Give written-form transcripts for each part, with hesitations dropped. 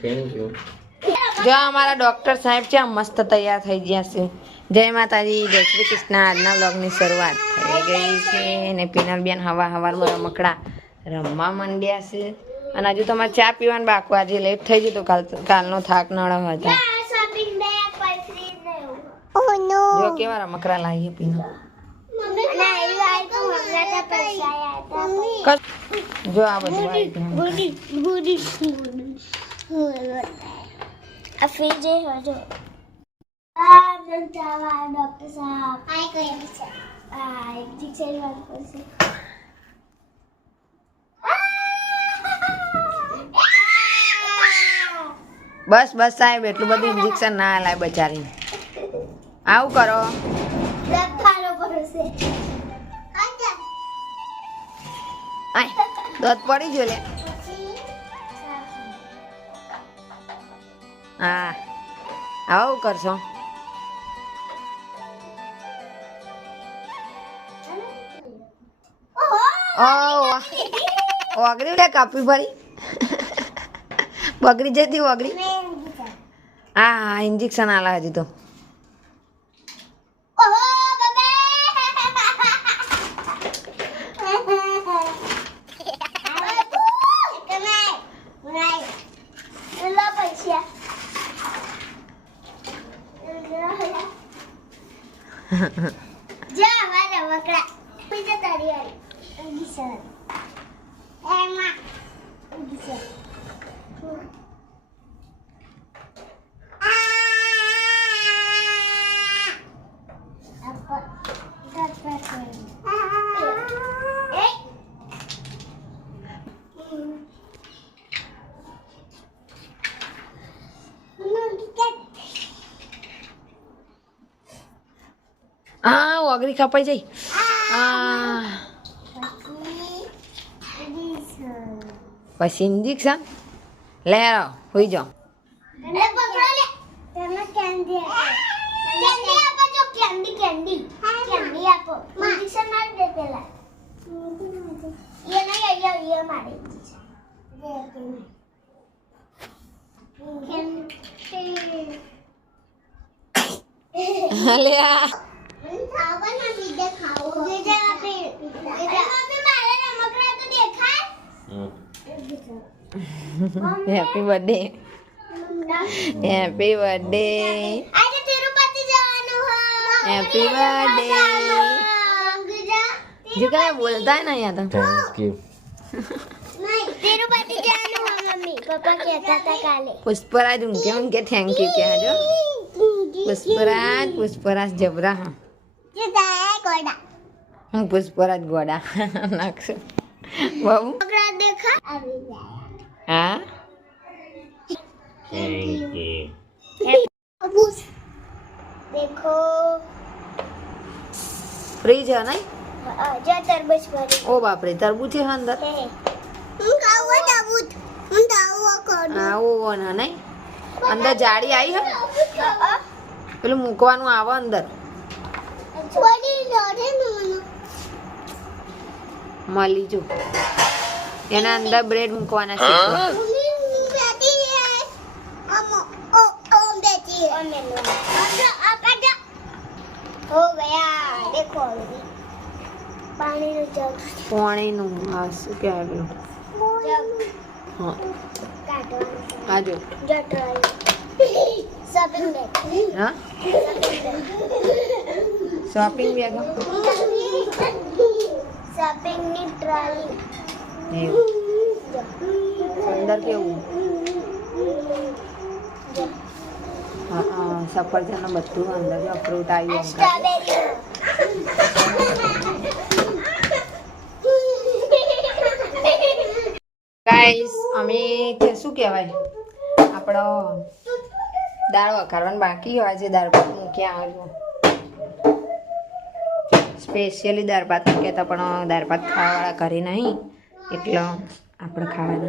Thank you. જો અમારા doctor સાહેબ છે મસ્ત તૈયાર થઈ ગયા છે. જય માતાજી, જય શ્રી કૃષ્ણ. આજના વ્લોગની શરૂઆત થઈ ગઈ છે અને પિનલબેન હવારમાં રમકડા રમવા માંડ્યા છે. અને હજુ તમારે ચા પીવાનું બાકી. આજે લેટ થઈ ગયું તો કાલનો થાક નળો હતા. જો કેવા રમકડા લાવીએ પીનો. જો આ બધું ફ્રીજ હજો ડોક્ટર સાહેબ આ કઈ છે આ ઇન્જેક્શન વાત કરશે. બસ બસ સાહેબ, એટલું બધું ઇન્જેક્શન ના લાય બચારી. આવું કરો. દોત પડી ગયો લે. હા આવું કરશો. ઓગરી લે કાપી ભરી બગડી જતી ઓગરી. હા હા ઇન્જેક્શન આલા હજી તો. હા ઓગરી કપાઈ જઈ. પછી ઇન્જેક્શન લે હોઈ જાઓ. Happy birthday. Happy birthday. Happy birthday. जो क्या बोलता है ना यार. Thank you. तिरुपति जाना है मम्मी पापा कहता था काले. पुष्पराज उनके थैंक यू क्या है जो पुष्पराज जबरा. हाँ गोड़ा હું પુષ્પરાજ ગોડા નાખશું બાબુ. देखा હા थैंक यू. देखो ફ્રીજ હે નહીં. जा तरबूज भरी ઓ બાપરે તરબૂચ છે અંદર. હા ઓ ના નહીં અંદર જાડી આવી હે પેલું મૂકવાનું આવે અંદર. મળી જો એના અંદર બ્રેડ મૂકવાના છે. हो गया देखो पानी जग પાણીનું આ શું કહેવાય પેલું. હા આ જો शॉपिंग बैग હા શોપિંગ બેગ. शॉपिंग ની ટ્રોલી એવું અંદર કેવું. હા સફરજન બધું અંદર જો ફ્રૂટ આવ્યું. સ્ટ્રોબેરી ગાઈસ અમે શું કહેવાય આપણો દાળ વઘારવાનું બાકી હોય છે. દાળ ભાત મૂક્યા આવ્યો સ્પેશિયલી દાળ ભાત મૂક્યા હતા પણ દાળ ભાત ખાવાવાળા ઘરે નહીં એટલે આપણે ખાવા દે.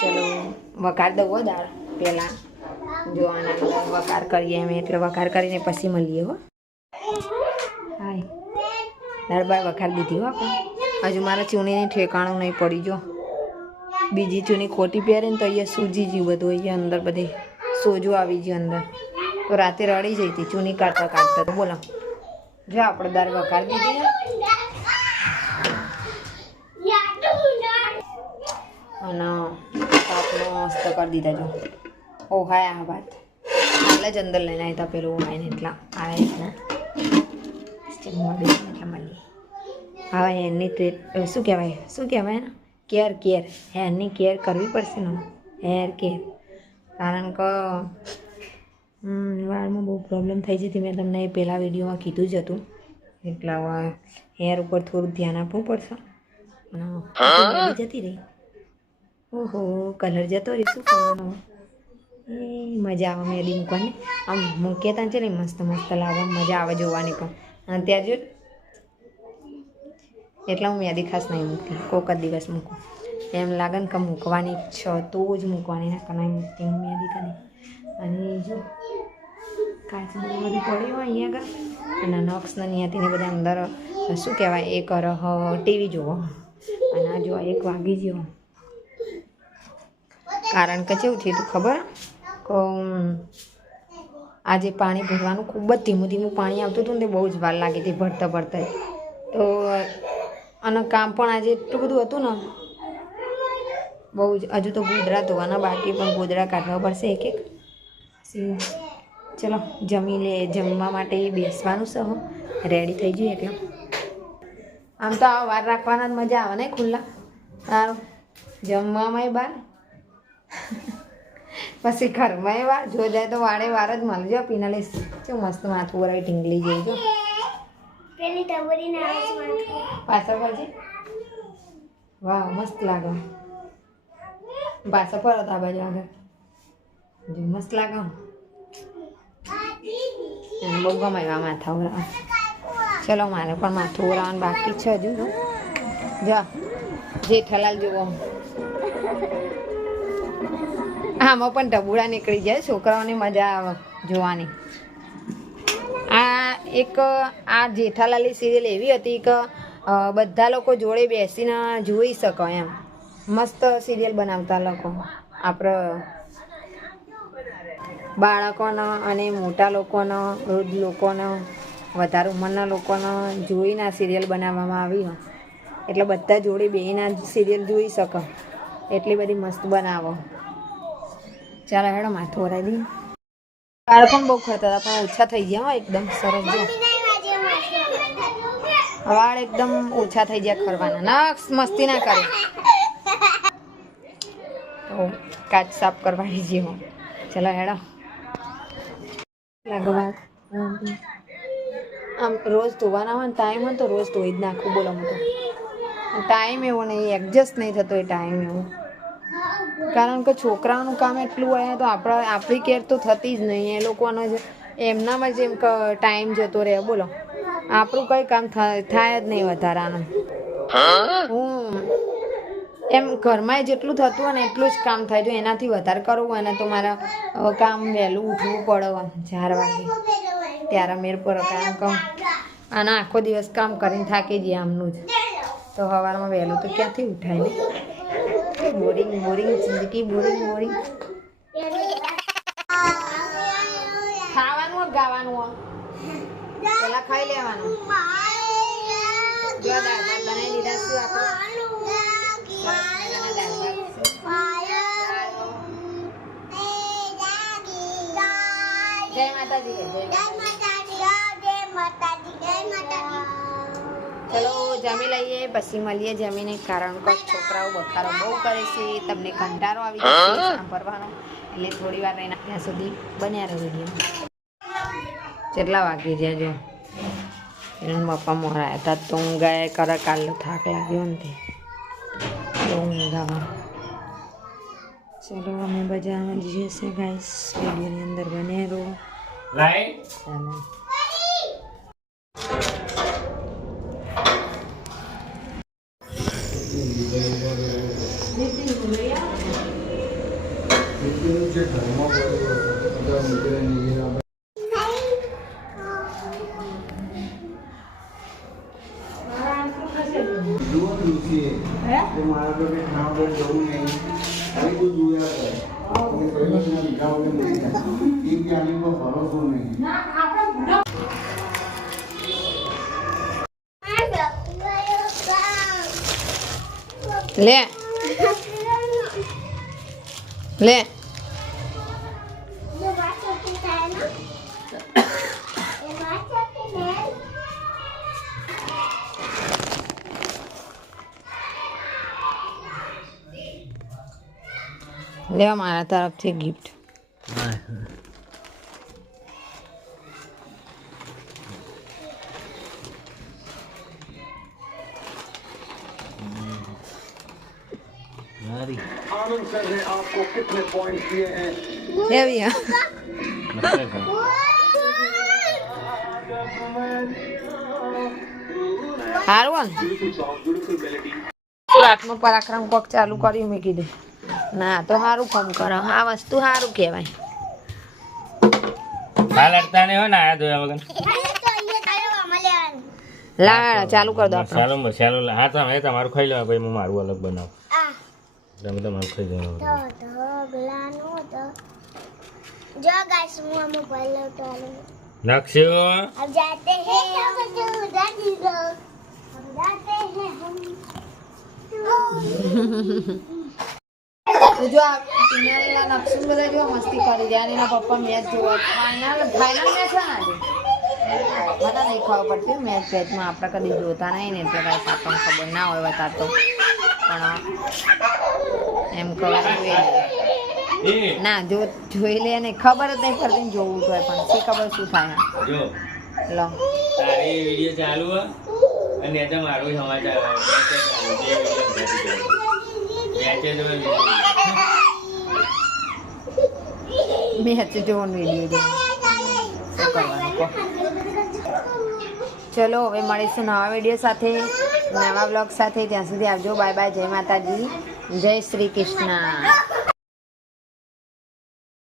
ચલો વઘાર દઉં દાળ પહેલાં. જો આના અંદર વઘાર કરીએ અમે એટલે વઘાર કરીને પછી મળીએ. હો હાય દાળ બાર વઘાર દીધી હો આપણે. હજુ મારા ચૂણીની ઠેકાણું નહીં પડી. જો બીજી ચૂની ખોટી પહેરે ને તો અહીંયા સૂજી ગયું બધું, અહીંયા અંદર બધી સોજો આવી ગયું અંદર. તો રાતે રડી જઈ હતી ચૂની કાઢતા કાઢતા. તો બોલો જો આપણે દાળ વઘારી દીધી અને પાપડો મસ્ત કરી દીધા. જો ઓહાય આ વાત એટલે જ અંદર લઈને આવ્યા હતા પેલું ઓહાઈને એટલા આવ્યા એટલા મળીએ. હા એની શું કહેવાય ને કેર હેરની કેર કરવી પડશે ને, હેર કેર. કારણ કે વાળમાં બહુ પ્રોબ્લેમ થઈ જતી, મેં તમને એ પહેલાં વિડીયોમાં કીધું જ હતું. એટલે હેર ઉપર થોડું ધ્યાન આપવું પડશે. અને જતી રહી, ઓહો કલર જતો રહી, શું કરવાનું? એ મજા આવે મહેંદી મૂકવાની. આમ મૂકીએ ત્યાં છે ને મસ્ત મસ્ત લાગે, મજા આવે જોવાની પણ. અને ત્યાં જો એટલે હું મહેંદી ખાસ નહીં મૂકતી, કોઈક જ દિવસ મૂકું. એમ લાગે ને કે મૂકવાની ઈચ્છા તો જ મૂકવાની, ના નહીં મૂકતી હું મહેંદી કદી. અને જો કાચું બધું પડ્યું હોય અહીંયા આગળ, અને નક્સને નિયાતીને બધા અંદર શું કહેવાય એ કરો ટીવી જુઓ. અને આ જો 1 વાગી ગયો. કારણ કે કેવું થયું તું ખબર કે આજે પાણી ભરવાનું ખૂબ જ ધીમું ધીમું પાણી આવતું હતું ને, તે બહુ જ વાર લાગી હતી ભરતા ભરતા. તો અને કામ પણ આજે એટલું બધું હતું ને બહુ જ. હજુ તો ગોદડા ધોવાના બાકી, પણ ગોદડા કાઢવા પડશે એક એક. ચલો જમવા માટે બેસવાનું છે, રેડી થઈ જઈએ. એટલે આમ તો આ વાર રાખવાના જ મજા આવે ને ખુલ્લા. સારું જમવામાં બાર પછી ઘરમાં વાર જો જાય તો વાળે વાર જ મળજો. પીનાલે શું મસ્ત માથું વરાય ઢીંગલી જઈ જો પાછળ ફરજે. વાહ મસ્ત લાગે. પાછળ ફરો આ બાજુ આગળ જો મસ્ત લાગે. બહુ ગમાવ્યા માથા ઉરાવા. ચલો મારે પણ માથું ઉરાવાનું બાકી છે હજુ. જો જેઠાલાલ જુઓ, આમાં પણ ઢબુડા નીકળી જાય, છોકરાઓની મજા આવે જોવાની. આ જેઠાલાલની સિરિયલ એવી હતી કે બધા લોકો જોડે બેસીને જોઈ શકો એમ. મસ્ત સિરિયલ બનાવતા લોકો. આપણે બાળકોનો અને મોટા લોકોનો, વૃદ્ધ લોકોનો, વધારે ઉંમરના લોકોનો જોઈને આ સિરિયલ બનાવવામાં આવી હોય. એટલે બધા જોડે બેસીને સિરિયલ જોઈ શકો, એટલી બધી મસ્ત બનાવો. ચાલો હેડો માથું ઓરાઈ દઈએ. વાળ પણ બહુ ખરતા હતા પણ ઓછા થઈ ગયા એકદમ સરસ. જો વાળ એકદમ ઓછા થઈ ગયા ખરવાના. ના મસ્તી ના કરે તો કાચ સાફ કરવાની જે હું. ચલો હેડો લાગવા. આમ રોજ ધોવાના હોય ને ટાઈમ હોય તો રોજ ધોઈ જ નાખવું. બોલો તો ટાઈમ એવો નહીં, એડજસ્ટ નહીં થતો એ ટાઈમ એવો. કારણ કે છોકરાઓનું કામ એટલું હોય તો આપણી કેર તો થતી જ નહીં. એ લોકોને જ એમનામાં જ એમ ટાઈમ જતો રહે. બોલો આપણું કંઈ કામ થાય જ નહીં વધારાનું. એમ ઘરમાં જેટલું થતું હોય ને એટલું જ કામ થાય. જો એનાથી વધારે કરવું હોય ને તો મારા કામ વહેલું ઉઠવું પડે 4 વાગે, ત્યારે મેર પર. કારણ કે આના આખો દિવસ કામ કરીને થાકી જઈએ આમનું જ. તો સવારમાં વહેલું તો ક્યાંથી ઉઠાય ને. બોરિંગ જિંદગી, બોરિંગ. ખાવાનું ગાવાનું પેલા ખાઈ લેવાનું. જો દાળ ભાત બનાવી દીધા શું આપણે. જય માતાજી. ચલો જમી લઈએ પછી મળીએ જમીને. કારણ કે છોકરાઓ બખારો બહુ કરે છે, તમને કંટાળો આવી જાય સાંભળવાનો. એટલે થોડી વાર રહીને ત્યાં સુધી બન્યા રહો વિડીયો. કેટલા વાગી ગયા જો એના પપ્પા મોરાયા હતા તો હું ગયા કરે. કાલનો થાક લાગ્યો ને તે તો ઊંઘાવા. ચલો અમે બજારમાં જઈએ છીએ ગાઈસ. વિડીયોની અંદર બન્યા રહો. ચાલો કીધું હોત લુસીએ કે મારા તો કંઈ ખાવા વગર જવું નહીં. હવે તું જોયા કરે. અને કહ્યું છે, લીધા વગર નથી જતા. એ જ્ઞાની પર ભરોસો નહીં. લે લે જો વાત છોટી થાય ને એ વાત છોટી ને લે મારા તરફથી ગિફ્ટ. आनंद सर ने आपको कितने पॉइंट दिए हैं? કેવી હે? હારું ને રાતનો પરાક્રમ કોક ચાલુ કર્યું મેં કીધું ના તો સારું કામ કરો. આ વસ્તુ સારું કહેવાય. હાલ અડતા ને હો ને આયા ધોયા વગર તો અહીંયા તારે આમાં લેવાનું લાવ ચાલુ કરી દો આપણે. ચાલો ચાલો હા તમે તમારું ખાઈ લેવા ભાઈ હું મારું અલગ બનાવું. આ તમે તમારું ખાઈ લેવાનું. તો ઢગલાનું તો જો ગાઈસ હું આમાં પહેલો ટાલો નકશો अब जाते हैं हम दादी लोग हम जाते हैं हम તો જો આ પિનાલના નકશું બધા જો મસ્તી કરી જાય અને એના પપ્પા મેચ જોવા ફાઇનલ મેચ છે ને આજે મને નહીં ખબર પડતી મેચમાં આપણે કદી જોતા નહીં ને એટલે કાંઈ આપણને ખબર ના હોય બતા તો પણ એમ કહેવાય ના જોઈ લે ને ખબર જ નહીં પડતી ને જોવું તો પણ શી ખબર શું થાય. જો લો તારી વિડિયો ચાલુ હો અને એ તો મારું સમાચાર આવે મેચ જોવાનું વિડીયો શું કરવાનું કહો. ચલો હવે મળીશું નવા વિડીયો સાથે નવા બ્લોગ સાથે. ત્યાં સુધી આવજો. Bye bye. જય માતાજી. જય શ્રી કૃષ્ણ.